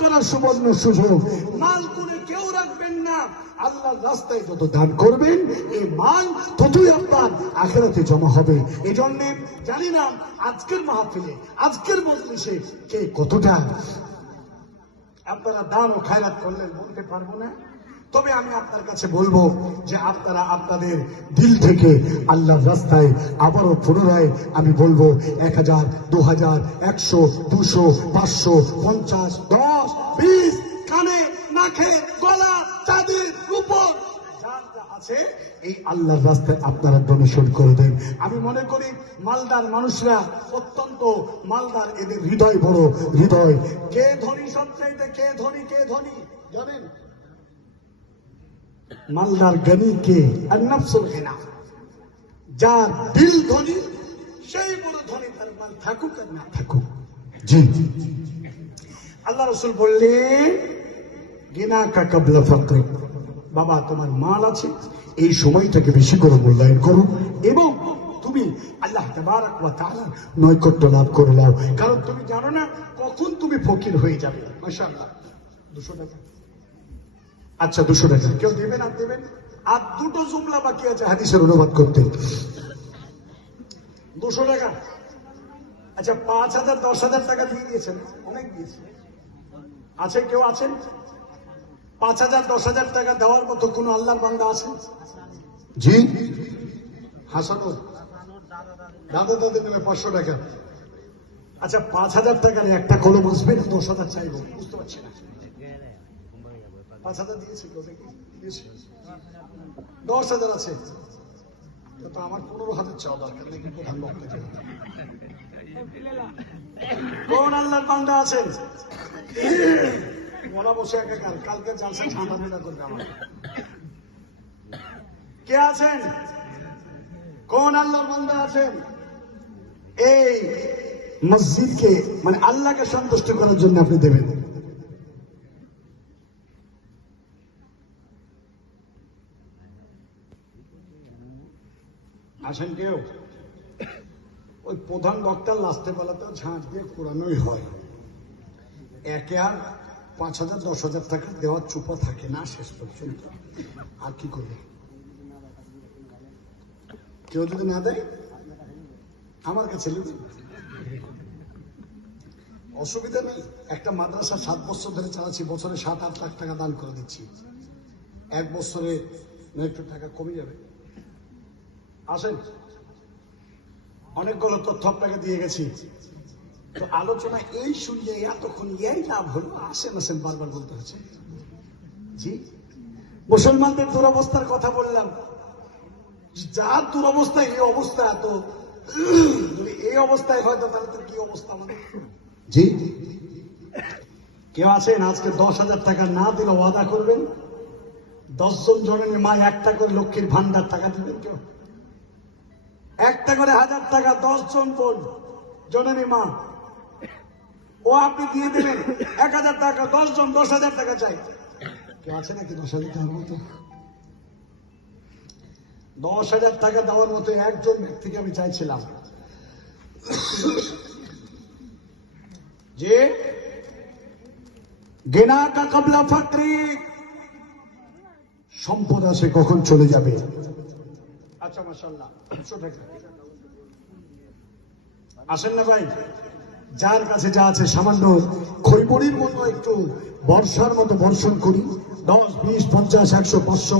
করার সুবর্ণ সুযোগ। মাল করে কেউ রাখবেন না, আল্লাহর রাস্তায় যত দান করবেন এই মাল ততই আপনার আখিরাতে জমা হবে। এই জন্য জানি না আজকের মাহফিলে, আজকের মজলিসে কে কতটা আপনারা দান ও খায়রাত করলেন বলতে পারবো না। তবে আমি আপনার কাছে বলবো যে আপনারা আপনাদের দিল থেকে আল্লাহর রাস্তায় আবারও পুনরায় আমি বলবো 1000, 2000, 100, 200, 500, 50, 10, 20 কানে, নাকে, গলা, চাঁদের উপর যার যা আছে এই আল্লাহর রাস্তায় আপনারা ডোনেশন করে দেন। আমি মনে করি মালদার মানুষরা অত্যন্ত মালদার, এদের হৃদয় বড় হৃদয়। কে ধনী সবচাইতে, কে ধনী, কে ধনী জানেন? মালদার গনি কে? আর নফসুল গিনা। যার দিল ধনী সেই বড় ধনী, তার মাল থাকুক আর না থাকুক। জি, আল্লাহ রাসূল বললেন গিনা কা কবলা ফাকরি। বাবা, তোমার মাল আছে, এই সময়টাকে বেশি করে মূল্যায়ন করো এবং তুমি আল্লাহ তাবারক ওয়া তাআলা নৈকট্য লাভ করে নাও। কারণ তুমি জানো না কখন তুমি ফকির হয়ে যাবে। মাশাআল্লাহ, 200 টাকা। আচ্ছা, 200 টাকা কেউ দেবেন? আর দেবেন? আর দুটো জুমলা বাকি আছে হাদিসের অনুবাদ করতে। 200 টাকা। আচ্ছা, 5000, 10,000 টাকা দিয়ে দিয়েছেন, অনেক দিয়েছেন। আছে কেউ? আছেন 5000, 10,000 টাকা দেওয়ার মতো কোন আল্লাহর বান্দা আছেন? জি, হাসানুর দাদা দাদি নেবে 500 টাকা। আচ্ছা, 5000 টাকার একটা কলম আসবে, 10,000 চাইব, বুঝতে পারছি না। 5000 দিয়েছে কেউ? দিয়েছে 10,000 আছে তো আমার 15,000 চাওয়া দরকার নেই। প্রধান বক্তা কোন আল্লাহর বান্দা আছেন? ওরা বসে একাকার, কালকে জালসা ঠান্ডা ঠান্ডা করবে আমার। কে আছেন? কোন আল্লাহর বান্দা আছেন এই মসজিদকে, মানে আল্লাহকে সন্তুষ্ট করার জন্য আপনি দেবেন? আসেন কেউ? ওই প্রধান বক্তার লাস্টে বেলাতে ঝাঁট দিয়ে কোরআনই হয়। একে আর 5,000, 10,000 টাকা দেওয়ার চুপা থাকে না শেষ পর্যন্ত। আর কি করবে? কেউ যদি না দেয় আমার কাছে অসুবিধা নেই। একটা মাদ্রাসা 7 বছর ধরে চালাচ্ছি, বছরে 7-8 লাখ টাকা দান করে দিচ্ছি। 1 বছরে একটু টাকা কমে যাবে। আসেন, অনেকগুলো তথ্য আপনাকে দিয়ে গেছি। তো আলোচনা এই শুনলে এতক্ষণ এই লাভ হলো। আসেন আসেন বারবার বলতে হচ্ছে। জি, মুসলমানদের দুরবস্থার কথা বললাম। যার দুরবস্থা, এই অবস্থা, তো এই অবস্থায় হয়তো তাহলে তো কি অবস্থা আমাদের। জি, কেউ আছেন আজকে 10,000 টাকা না দিলে ওয়াদা করবেন 10 জন জনের মা একটা করে লক্ষ্মীর ভান্ডার টাকা দিবেন? কেউ একটা করে 1000 টাকা 10 জন বোন জননী মা, ও আপনি দিয়ে দিলেন 1000 টাকা, 10 জন 10,000 টাকা চাই। কেউ আছে নাকি 10,000 টাকার মতো? 10,000 টাকা দেওয়ার মতো একজন ব্যক্তিকে আমি চাইছিলাম যে গিনা কা কবলা ফাকরি, সম্পদ আছে কখন চলে যাবে। আচ্ছা, মাশাআল্লাহ, 100 টাকা। আসেন না ভাই, যার কাছে যা আছে সামান্য খৈবড়ির মতো একটু বর্ষার মতো বর্ষণ করি। 10, 20, 50, 100, 500